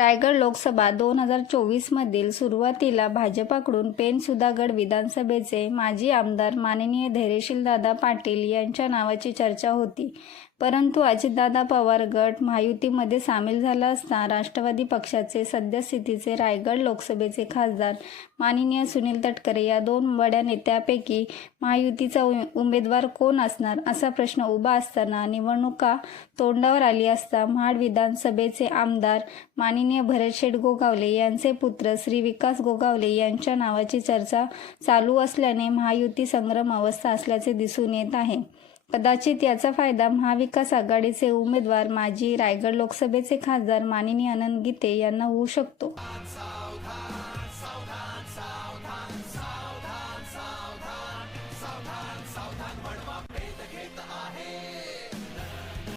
रायगड लोकसभा दोन हजार चोवीसमधील सुरुवातीला भाजपाकडून पेनसुधागड विधानसभेचे माजी आमदार माननीय धैर्यशील दादा पाटील यांच्या नावाची चर्चा होती. परंतु अजितदादा पवार गट महायुतीमध्ये सामील झाला असता राष्ट्रवादी पक्षाचे सद्यस्थितीचे रायगड लोकसभेचे खासदार माननीय सुनील तटकरे या दोन बड्या नेत्यापैकी महायुतीचा उ- उमेदवार कोण असणार असा प्रश्न उभा असताना निवडणुका तोंडावर आली असता महाड विधानसभेचे आमदार माननीय भरतशेठ गोगावले यांचे पुत्र श्री विकास गोगावले यांच्या नावाची चर्चा चालू असल्याने महायुती संग्रम अवस्था असल्याचे दिसून येत आहे. कदाचित याचा फायदा महाविकास आघाडीचे उमेदवार माजी रायगड लोकसभेचे खासदार माननीय आनंद गीते यांना होऊ शकतो.